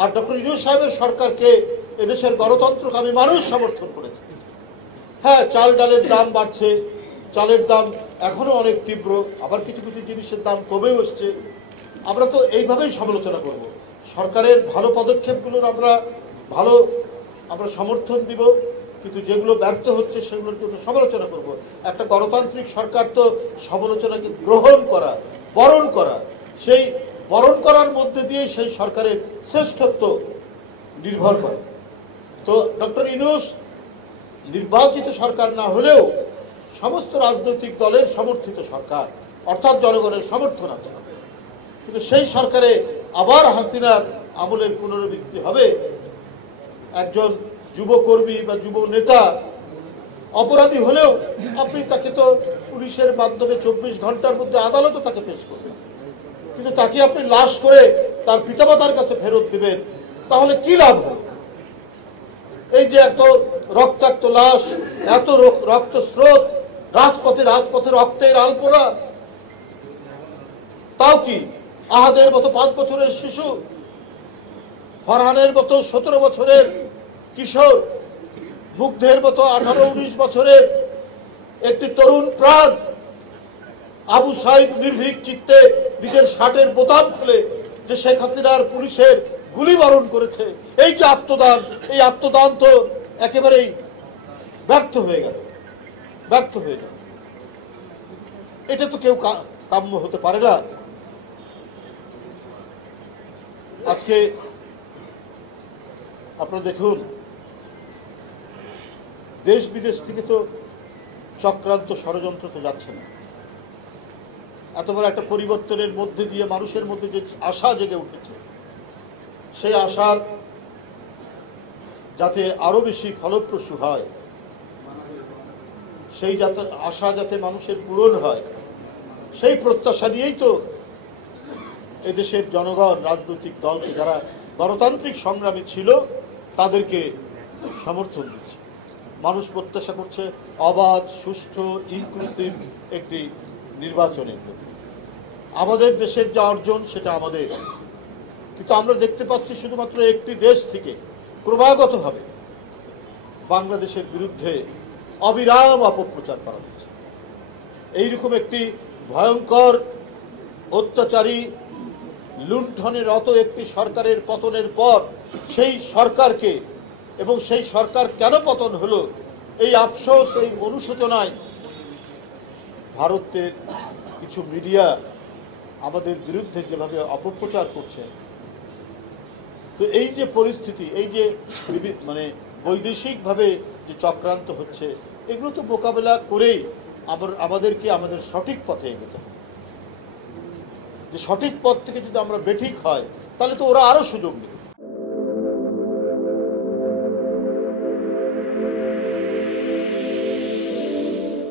আর doctor Yunus সাহেবের সরকারকে এদেশের গণতন্ত্রকামী মানুষ সমর্থন করেছে। হ্যাঁ, চাল ডালের দাম বাড়ছে, চালের দাম এখনো অনেক তীব্র, আবার কিছু কিছু জিনিসের দাম কমেও এসছে। আমরা তো এইভাবেই সমালোচনা করব। সরকারের ভালো পদক্ষেপগুলোর আমরা সমর্থন দিব, কিন্তু যেগুলো ব্যর্থ হচ্ছে সেগুলোর জন্য সমালোচনা করব। একটা গণতান্ত্রিক সরকার তো সমালোচনাকে গ্রহণ করা, বরণ করা, সেই বরণ করার মধ্যে দিয়ে সেই সরকারের শ্রেষ্ঠত্ব নির্ভর করে। তো ডক্টর ইউনূস নির্বাচিত সরকার না হলেও সমস্ত রাজনৈতিক দলের সমর্থিত সরকার, অর্থাৎ জনগণের সমর্থন আছে। কিন্তু সেই সরকারে আবার হাসিনার আমলের পুনরাবৃত্তি হবে। একজন যুবকর্মী বা যুব নেতা অপরাধী হলেও আপনি তাকে তো পুলিশের মাধ্যমে 24 ঘন্টার মধ্যে আদালতে তাকে পেশ করবেন, কিন্তু তাকে আপনি লাশ করে তার পিতামাতার কাছে ফেরত দিবেন, তাহলে কি লাভ হবে? এই যে এত রক্তাক্ত লাশ, এত রক্ত স্রোত, রাজপথে রক্তের আলপোড়া, তাও কি আহাদের মতো 5 বছরের শিশু, ফরহানের মতো 17 বছরের কিশোর, মুগ্ধের মতো 18-19 বছরের একটি তরুণ প্রাণ, আবু সাইদ নির্ভীক চিত্তে নিজের শার্টের বোতাম খুলে যে শেখ হাসিনার পুলিশের গুলি বরণ করেছে, এই যে আত্মদান, এই আত্মদান তো একেবারেই ব্যর্থ হয়ে গেল। এটা তো কেউ কাম্য হতে পারে না। আজকে আপনারা দেখুন, দেশ বিদেশ থেকে তো চক্রান্ত ষড়যন্ত্র তো যাচ্ছে না। এত বড় একটা পরিবর্তনের মধ্যে দিয়ে মানুষের মধ্যে যে আশা জেগে উঠেছে, সেই আশার যাতে আরো বেশি ফলপ্রসূ হয়, সেই আশা যাতে মানুষের পূরণ হয়, সেই প্রত্যাশা নিয়েই তো এদেশের জনগণ রাজনৈতিক দলকে, যারা গণতান্ত্রিক সংগ্রামী ছিল, তাদেরকে সমর্থন দিচ্ছে। মানুষ প্রত্যাশা করছে অবাধ, সুষ্ঠু, ইনক্লুসিভ একটি নির্বাচনের। আমাদের দেশের যা অর্জন সেটা আমাদের, কিন্তু আমরা দেখতে পাচ্ছি শুধুমাত্র একটি দেশ থেকে ক্রমাগতভাবে বাংলাদেশের বিরুদ্ধে অবিরাম অপপ্রচার করা হচ্ছে। এইরকম একটি ভয়ঙ্কর, অত্যাচারী, লুণ্ঠনের রত একটি সরকারের পতনের পর সেই সরকারকে, এবং সেই সরকার কেন পতন হলো, এই আফসোস, এই অনুশোচনায় ভারতের কিছু মিডিয়া আমাদের বিরুদ্ধে যেভাবে অপপ্রচার করছে, তো এই যে পরিস্থিতি, এই যে বৈদেশিকভাবে যে চক্রান্ত হচ্ছে, এগুলো তো মোকাবেলা করেই আমাদেরকে আমাদের সঠিক পথে এগোতে হবে। যে সঠিক পথ থেকে যদি আমরা বেঠিক হয়, তাহলে তো ওরা আরো সুযোগ নেবে।